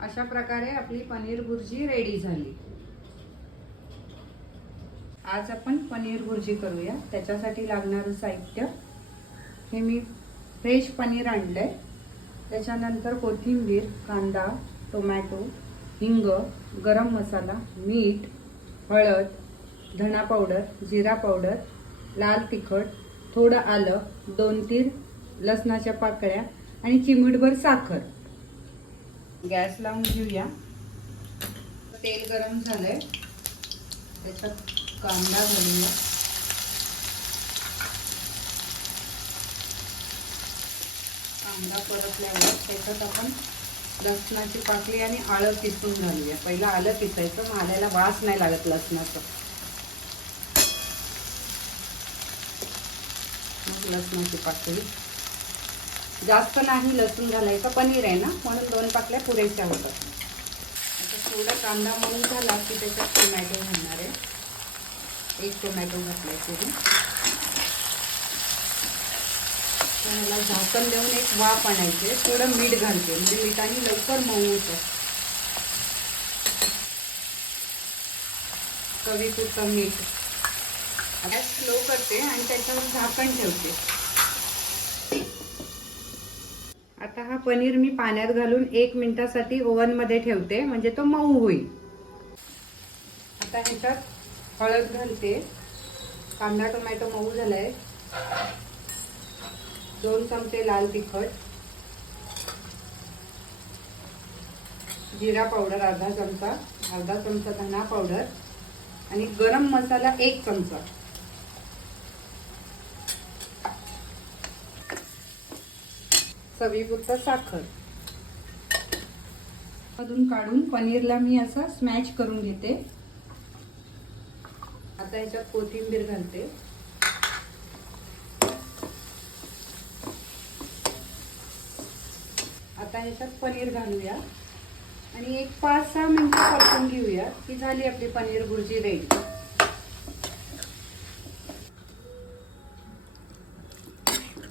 अशा प्रकारे आपली पनीर भुर्जी रेडी झाली। आज आपण पनीर भुर्जी करूया। त्याच्यासाठी लागणारं साहित्य हे मी फ्रेश पनीर आणलंय, त्याच्यानंतर कोथिंबीर, कांदा, टोमॅटो, हिंग, गरम मसाला, मीठ, हळद, धना पावडर, जिरा पावडर, लाल तिखट, थोडं आलं, 2-3 लसणाच्या पाकळ्या आणि चिमूटभर साखर। गॅस लावून घेऊया। तेल गरम झालंय, त्याच्यात कांदा घालूया। कांदा परतल्यावर त्याच्यात आपण लसणाची पाकळी आणि आलं किसून घालूया। पहिला आलं किसायचं, मग आल्याला वास नाही लागत लसणाचा। मग लसणाची पाकळी जास्त नाही लसूण घालायचं, पनीर आहे ना म्हणून 2 पाकळ्या पुरेशा होतात। आता थोडा कांदा मळून झाला की त्याच्यात टोमॅटो घालणार आहे। 1 टोमॅटो घातलाय तरी त्याला झाकण देऊन एक वाफ आणायचे। थोडं मीठ घालते, म्हणजे मिठाने लवकर मऊ होतं। चवीपुरतं मीठ। आता स्लो करते आणि त्याच्यावर झाकण ठेवते। आता हा पनीर मी पाण्यात घालून 1 मिनिटासाठी ओव्हन मध्ये ठेवते, म्हणजे तो मऊ होईल। आता ह्याच्यात हळद घालते। कांदा टोमॅटो मऊ झालाय। 2 चमचे लाल तिखट, जिरा पावडर अर्धा चमचा धना पावडर आणि गरम मसाला 1 चमचा। चवीपुरतं साखर। मधून काढून पनीरला मी असं स्मॅश करून घेते। आता ह्याच्यात कोथिंबीर घालते। आता ह्याच्यात पनीर घालूया आणि एक 5-6 मिनिटं परतून घेऊया की झाली आपली पनीर भुर्जी रेडी।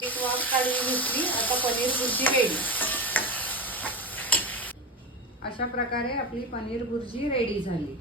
एक वाफ काढून घेतली, आता पनीर भुर्जी रेडी। अशा प्रकारे आपली पनीर भुर्जी रेडी झाली।